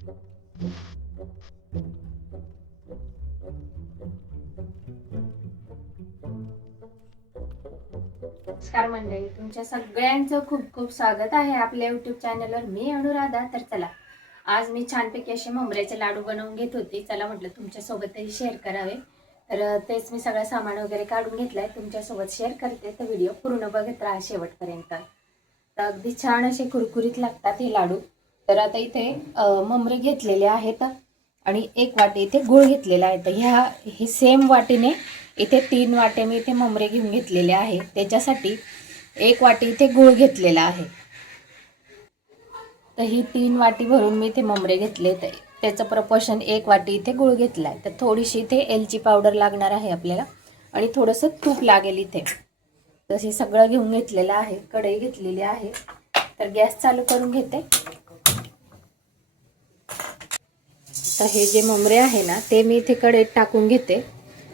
नमस्कार मंडळी, तुमच्या सगळ्यांचं खूप खूप स्वागत आहे आपल्या युट्यूब चॅनलवर. मी अनुराधा. तर चला, आज मी छानपैकी असे ममऱ्याचे लाडू बनवून घेत होते. चला म्हटलं तुमच्यासोबतही शेअर करावे. तर तेच मी सगळं सामान वगैरे काढून घेतलंय, तुमच्यासोबत शेअर करते. तर व्हिडिओ पूर्ण बघत राहा शेवटपर्यंत. तर अगदी छान असे कुरकुरीत लागतात हे लाडू. तर आता इथे ममरे घेतलेले आहेत आणि एक वाटी इथे गुळ घेतलेला आहे. तर हे सेम वाटीने इथे 3 वाटे मी इथे ममरे घेऊन घेतलेले आहे. त्याच्यासाठी एक वाटी इथे गुळ घेतलेला आहे. तर ही 3 वाटी भरून मी इथे ममरे घेतले. तर त्याचं प्रपोर्शन एक वाटी इथे गुळ घेतला आहे. तर थोडीशी इथे एलची पावडर लागणार आहे आपल्याला आणि थोडंसं तूप लागेल इथे. तर हे सगळं घेऊन घेतलेलं आहे. कढई घेतलेली आहे. तर गॅस चालू करून घेते. तर हे जे ममरे आहे ना, ते मी इथे कढईत टाकून घेते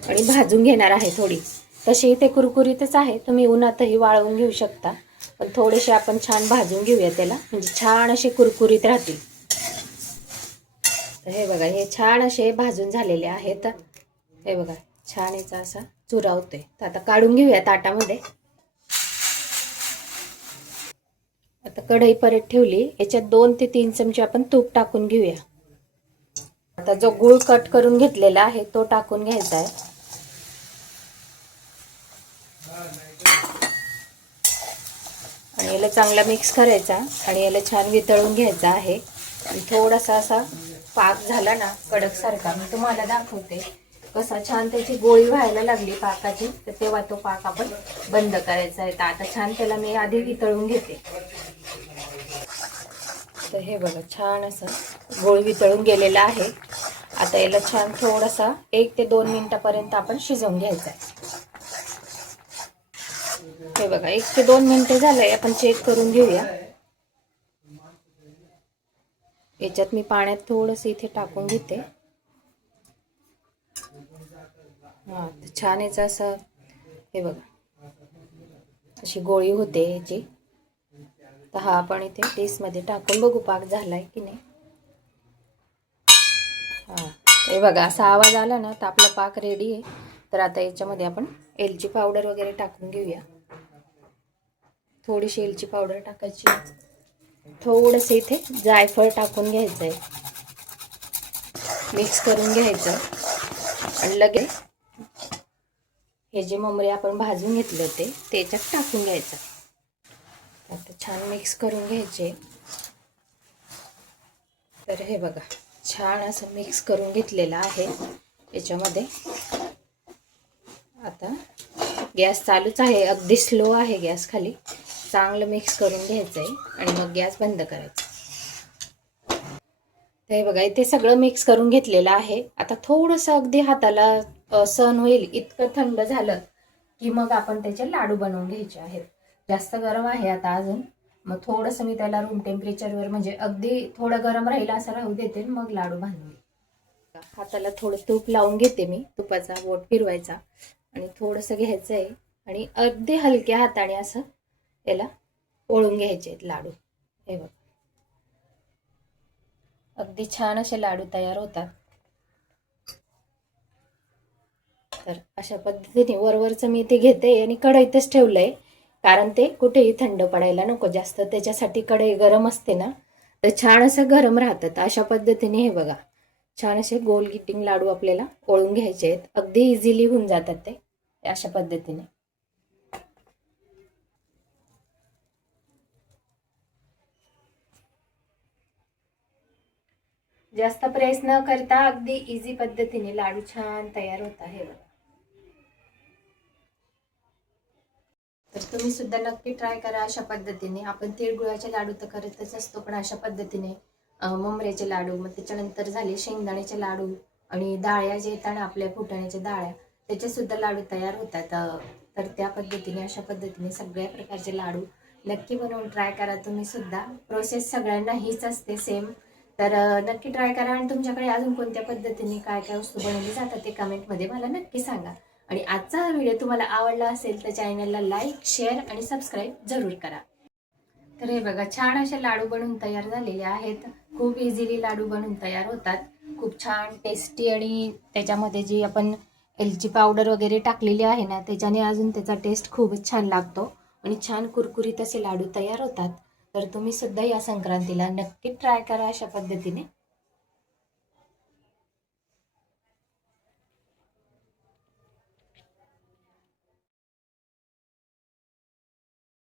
आणि भाजून घेणार आहे थोडी. तसे इथे कुरकुरीतच आहे, तुम्ही उन्हातही वाळवून घेऊ शकता. पण थोडेसे आपण छान भाजून घेऊया त्याला, म्हणजे छान असे कुरकुरीत राहतील. तर हे बघा, हे छान असे भाजून झालेले आहेत. हे बघा, छान याचा असा चुरा होतोय. तर आता काढून घेऊया ताटामध्ये. आता कढई परत ठेवली, याच्यात 2 ते 3 चमचे आपण तूप टाकून घेऊया. आता जो गूळ कट करून घेतलेला आहे तो टाकून घ्यायचा आहे. आणि याला चांगला मिक्स करायचा आणि याला छान वितळून घ्यायचा आहे. आणि थोडासा असा पाक झाला ना कडक सारखा, मी तुम्हाला दाखवते कसा छान त्याची गोळी व्हायला लागली पाकाची. तर तेव्हा तो पाक आपण बंद करायचा आहे. तर आता छान त्याला मी आधी वितळून घेते. तर हे बघा, छान असं गोळी वितळून गेलेला आहे. आता याला छान थोडासा 1 ते 2 मिनिटापर्यंत आपण शिजवून घ्यायचं आहे. हे बघा, 1 ते 2 मिनिटं झालंय. आपण चेक करून घेऊया. याच्यात मी पाण्यात थोडंसं इथे टाकून घेते. हा, छान याचं असं हे बघा अशी गोळी होते याची. तर हा आपण इथे डिशमध्ये टाकून बघू पाक झालाय की नाही. हा, हे बघा, असा आवाज आला ना तर आपला पाक रेडी आहे. तर आता याच्यामध्ये आपण एलची पावडर वगैरे टाकून घेऊया. थोडीशी एलची पावडर टाकायची. थोडंसं इथे जायफळ टाकून घ्यायचं आहे. मिक्स करून घ्यायचं आणि लगेच हे जे ममरे आपण भाजून घेतले होते त्याच्यात टाकून घ्यायचं. आता छान मिक्स करून घ्यायचे. तर हे बघा, छान असं मिक्स करून घेतलेलं आहे याच्यामध्ये. आता गॅस चालूच आहे, अगदी स्लो आहे गॅस खाली. चांगलं मिक्स करून घ्यायचं आहे आणि मग गॅस बंद करायचा. तर हे बघा, इथे सगळं मिक्स करून घेतलेलं आहे. आता थोडंसं अगदी हाताला सहन होईल इतकं थंड झालं की मग आपण त्याचे लाडू बनवून घ्यायचे आहेत. जास्त गरम आहे आता अजून. मग थोडंसं मी त्याला रूम टेम्परेचरवर, म्हणजे अगदी थोडं गरम राहील असं राहू देते, मग लाडू बांधून. हाताला थोडं तूप लावून घेते मी. तुपाचा बोट फिरवायचा आणि थोडंसं घ्यायचं आहे आणि अगदी हलक्या हाताने असं याला ओळून घ्यायचे आहेत लाडू. हे बघ, अगदी छान असे लाडू तयार होतात. तर अशा पद्धतीने वरवरचं मी ते घेते आणि कढईतच ठेवलंय, कारण ते कुठेही थंड पडायला नको जास्त. त्याच्यासाठी कढई गरम असते ना, तर छान असं गरम राहतात. अशा पद्धतीने हे बघा, छान असे गोल गिटिंग लाडू आपल्याला ओळून घ्यायचे आहेत. अगदी इझिली होऊन जातात ते अशा पद्धतीने. जास्त प्रेस न करता अगदी इझी पद्धतीने लाडू छान तयार होत आहे. तर तुम्ही सुद्धा नक्की ट्राय करा अशा पद्धतीने. आपण तिळगुळाचे लाडू तर करतच असतो, पण अशा पद्धतीने ममऱ्याचे लाडू, मग त्याच्यानंतर झाले शेंगदाण्याचे लाडू आणि डाळ्या जे येतात आपल्या फुटाण्याच्या डाळ्या, त्याचे सुद्धा लाडू तयार होतात. तर त्या पद्धतीने अशा पद्धतीने सगळ्या प्रकारचे लाडू नक्की बनवून ट्राय करा तुम्ही सुद्धा. प्रोसेस सगळ्यांना हीच असते सेम. तर नक्की ट्राय करा. आणि तुमच्याकडे अजून कोणत्या पद्धतीने काय काय वस्तू बनवली जातात ते कमेंटमध्ये मला नक्की सांगा. आणि आजचा व्हिडिओ तुम्हाला आवडला असेल तर चॅनलला लाईक, शेअर आणि सबस्क्राईब जरूर करा. तर हे बघा, छान असे लाडू बनवून तयार झालेले आहेत. खूप इझिली लाडू बनवून तयार होतात. खूप छान टेस्टी, आणि त्याच्यामध्ये जी आपण एलची पावडर वगैरे टाकलेली आहे ना, त्याच्याने अजून त्याचा टेस्ट खूपच छान लागतो आणि छान कुरकुरीत असे लाडू तयार होतात. तर तुम्ही सुद्धा या संक्रांतीला नक्की ट्राय करा अशा पद्धतीने.